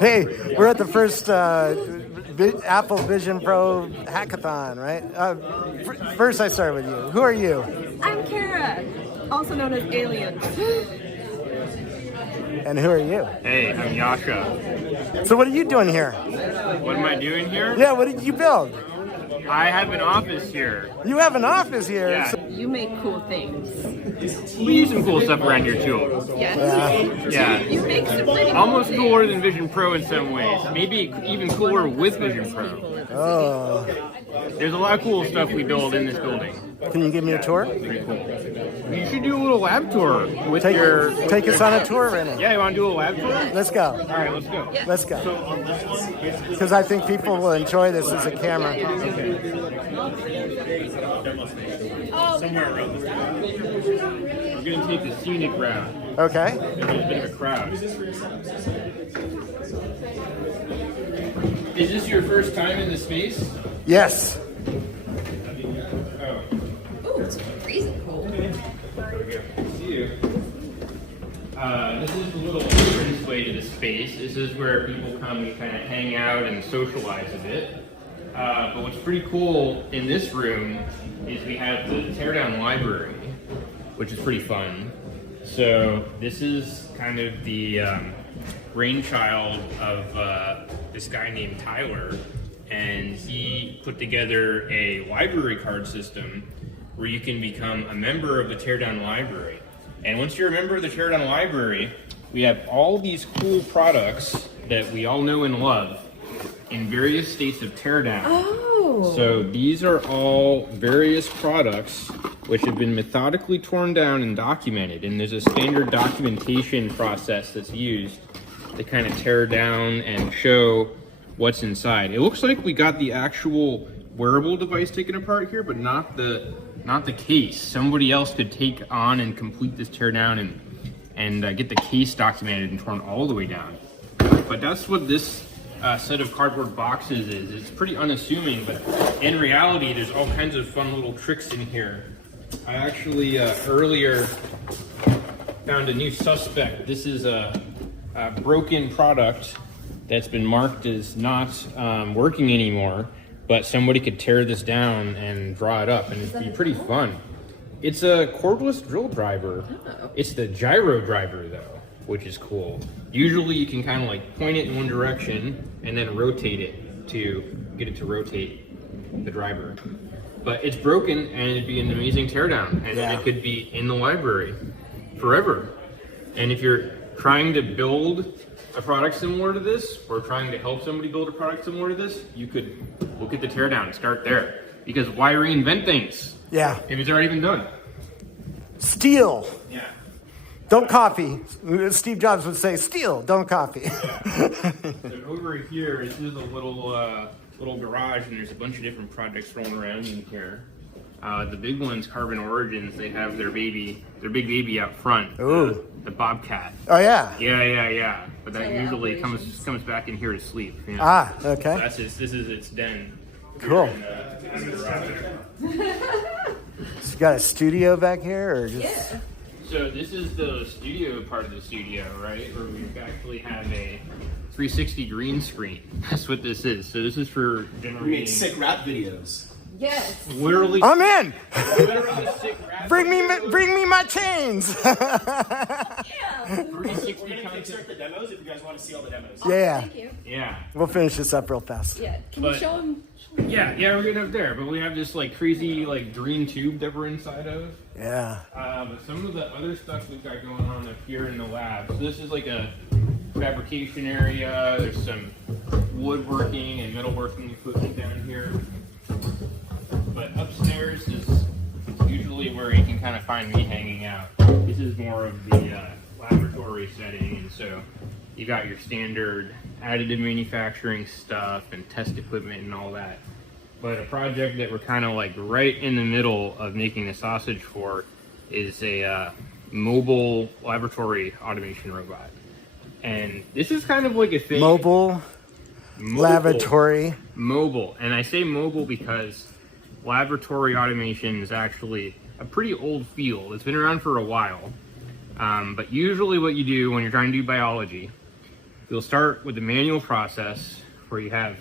Hey, we're at the first Apple Vision Pro Hackathon, right? First, I start with you. Who are you? I'm Cara, also known as Alien. And who are you? Hey, I'm Jascha. So what are you doing here? What am I doing here? Yeah, what did you build? I have an office here. You have an office here? Yeah. You make cool things. We use some cool stuff around here too. Yes. Yeah. You make some pretty Almost cool cooler than Vision Pro in some ways. Maybe even cooler with Vision Pro. Oh. There's a lot of cool stuff we build in this building. Can you give me a tour? Pretty cool. You should do a little lab tour with your... Take us on a tour right now. Yeah, you want to do a lab tour? Let's go. All right, let's go. Let's go. Because I think people will enjoy this as a camera. Somewhere around this way. We're going to take the scenic route. Okay. There's a bit of a crowd. Is this your first time in the space? Yes. Ooh, it's freezing cold. There we go. See you. This is the little entrance way to the space. This is where people come and kind of hang out and socialize a bit. But what's pretty cool in this room is we have the teardown library, which is pretty fun. So this is kind of the brainchild of this guy named Tyler, and he put together a library card system where you can become a member of the teardown library. And once you're a member of the teardown library, we have all these cool products that we all know and love in various states of teardown. Oh. So these are all various products which have been methodically torn down and documented, and there's a standard documentation process that's used to kind of tear down and show what's inside. It looks like we got the actual wearable device taken apart here, but not the case. Somebody else could take on and complete this tear down and get the case documented and torn all the way down. But that's what this set of cardboard boxes is. It's pretty unassuming, but in reality, there's all kinds of fun little tricks in here. I actually earlier found a new suspect. This is a broken product that's been marked as not working anymore, but somebody could tear this down and draw it up, and it'd be pretty fun. It's a cordless drill driver. Oh. It's the gyro driver though, which is cool. Usually you can kind of like point it in one direction and then rotate it to get it to rotate the driver. But it's broken, and it'd be an amazing teardown, and it could be in the library forever. And if you're trying to build a product similar to this, or trying to help somebody build a product similar to this, you could look at the teardown and start there. Because why reinvent things? Yeah. If it's already been done. Steal. Yeah. Don't copy. Steve Jobs would say, steal, don't copy. So over here, this is a little garage, and there's a bunch of different projects rolling around in here. The big one's Carbon Origins. They have their big baby out front. Ooh. The Bobcat. Oh, yeah. Yeah. But that usually comes back in here to sleep. Yeah. Ah, okay. So this is its den. Cool. In the garage. So you got a studio back here, or just? Yeah. So this is the studio part of the studio, right? Where we actually have a 360 green screen. That's what this is. So this is for generating. We make sick rap videos. Yes. Literally. I'm in. Literally sick rap Bring me my chains. Yeah. 360 We're gonna content. kickstart the demos if you guys want to see all the demos. Yeah. Thank you. Yeah. We'll finish this up real fast. Yeah. Can But- you show them? Yeah, we're getting up there, but we have this like crazy like green tube that we're inside of. Yeah. But some of the other stuff we've got going on up here in the lab. So this is like a fabrication area. There's some woodworking and metalworking equipment down here. But upstairs is usually where you can kind of find me hanging out. This is more of the laboratory setting, and so you got your standard additive manufacturing stuff and test equipment and all that. But a project that we're kind of like right in the middle of making the sausage for is a mobile laboratory automation robot. And this is kind of like a thing. Mobile laboratory. Mobile. And I say mobile because laboratory automation is actually a pretty old field. It's been around for a while. But usually what you do when you're trying to do biology you'll start with the manual process where you have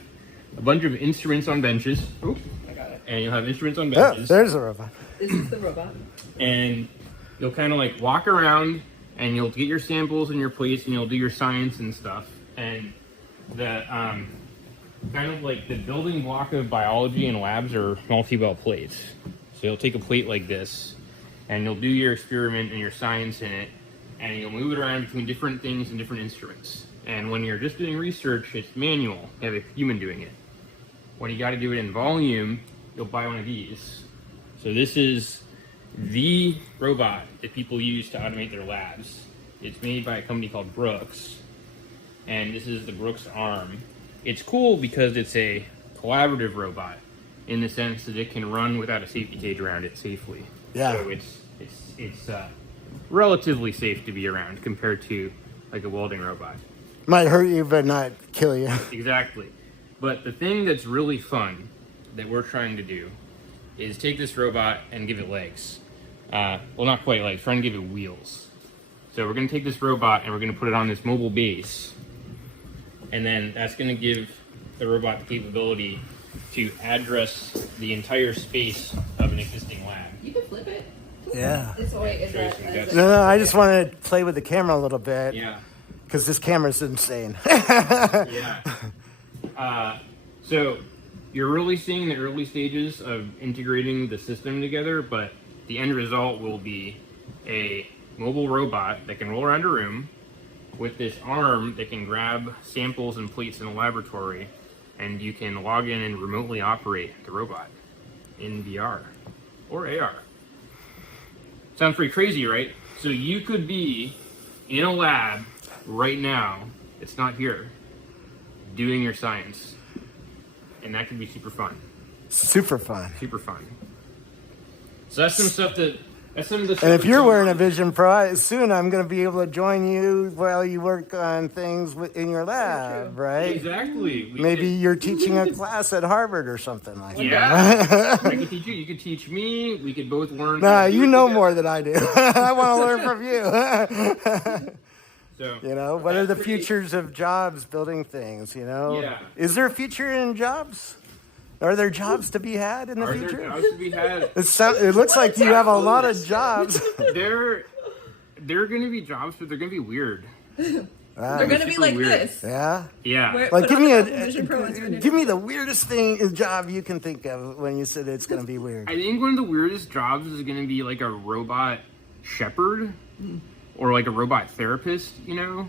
a bunch of instruments on benches. Oops. I got it. And you'll have instruments on Oh, benches. there's a robot. This is the robot. And you'll kind of like walk around and you'll get your samples and your plates and you'll do your science and stuff. And the kind of like the building block of biology in labs are multi-well plates. So you'll take a plate like this and you'll do your experiment and your science in it, and you'll move it around between different things and different instruments. And when you're just doing research, it's manual. You have a human doing it. When you got to do it in volume, you'll buy one of these. So this is the robot that people use to automate their labs. It's made by a company called Brooks, and this is the Brooks arm. It's cool because it's a collaborative robot in the sense that it can run without a safety cage around it safely. Yeah. So it's relatively safe to be around compared to like a welding robot. Might hurt you, but not kill you. Exactly. But the thing that's really fun that we're trying to do is take this robot and give it legs. Well, not quite legs, trying to give it wheels. So we're going to take this robot and we're going to put it on this mobile base. And then that's going to give the robot the capability to address the entire space of an existing lab. You can flip it. Yeah. This way is that. That's- No, I just want to play with the camera a little bit. Yeah. Because this camera's insane. Yeah. So you're really seeing the early stages of integrating the system together, but the end result will be a mobile robot that can roll around a room with this arm that can grab samples and plates in a laboratory, and you can log in and remotely operate the robot in VR or AR. Sounds pretty crazy, right? So you could be in a lab right now, it's not here, doing your science. And that could be super fun. Super fun. Super fun. So that's some stuff that's some of the stuff. And if that's you're going wearing a on. Vision Pro, soon I'm going to be able to join you while you work on things in your lab, right? Exactly. Maybe you're teaching a class at Harvard or something like that. Yeah. I could teach you. You could teach me. We could both learn. Nah, how to do you it know together. more than I do. I want to learn from you. So You know, what are the that's pretty- futures of jobs building things, you know? Yeah. Is there a future in jobs? Are there jobs to be had in the Are future? there jobs to be had? It looks like you have a lot of jobs. There are going to be jobs, but they're going to be weird. They're gonna be super like weird. this. Yeah. Yeah. Where- Like, Put give on me the Apple Vision Pro and turn it give me the weirdest job you can think of when you said it's going to be weird. I think one of the weirdest jobs is going to be like a robot shepherd or like a robot therapist, you know?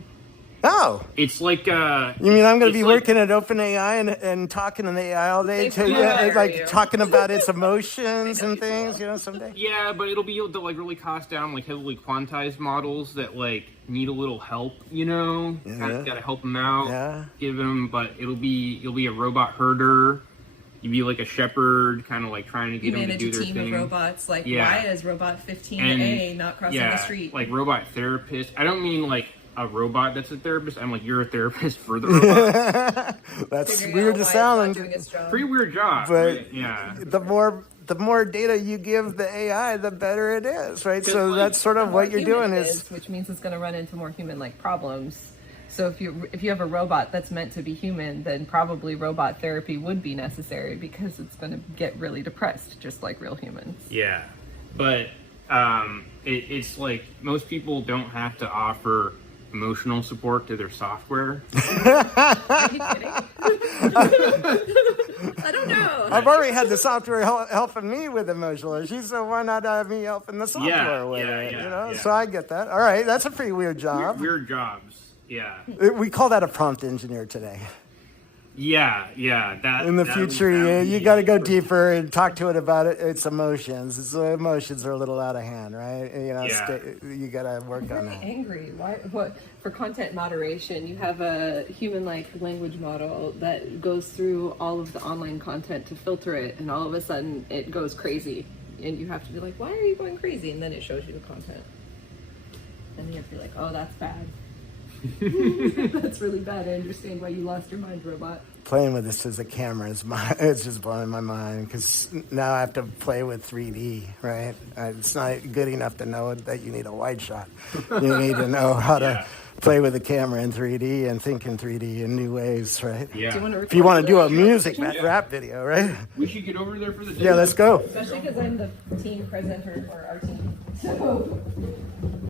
Oh, It's like you mean I'm going to be it's like- working at OpenAI and talking to the AI all day, They fire like you. talking about its emotions and things, you know, someday? Yeah, but it'll be able to like really cost down like heavily quantized models that like need a little help, you know? Kind Yeah. of gotta help them out, Yeah. give them, but you'll be a robot herder. You'd be like a shepherd, kind of like trying to You get them to manage do a their team thing. of robots. Like, Yeah. why is robot 15A And not crossing yeah, the street? like robot therapist. I don't mean like a robot that's a therapist. I'm like, you're a therapist for the robot. That's Figuring weird out to why it's sound. not doing its job. Pretty weird job. But right? Yeah. the more data you give the AI, the better it is, right? So like, that's sort of what you're Human doing it is which means it's going to run into more human-like problems. So if you have a robot that's meant to be human, then probably robot therapy would be necessary because it's going to get really depressed, just like real humans. Yeah, but it's like most people don't have to offer emotional support to their software. Are you kidding? I don't know. I've already had the software helping me with emotional issues, so why not have me helping the software with it? yeah, You know, yeah. so I get that. All right, that's a pretty weird job. Weird jobs. Yeah. We call that a prompt engineer today. Yeah. That In the that future, would you be- got to go deeper and talk to it about its emotions. Its emotions are a little out of hand, right? You know, Yeah. you got to work on I'm that. angry. Why? What? For content moderation, you have a human-like language model that goes through all of the online content to filter it, and all of a sudden it goes crazy, and you have to be like, "Why are you going crazy?" And then it shows you the content, and you have to be like, "Oh, that's bad. That's really bad. I understand why you lost your mind, robot." Playing with this as a camera it's just blowing my mind because now I have to play with 3D, right? It's not good enough to know that you need a wide shot. You need to know how to play with the camera in 3D and think in 3D in new ways, right? Yeah. If you want to do a music rap video, right? We should get over there for the Yeah, let's go. Especially because I'm the team presenter for our team. So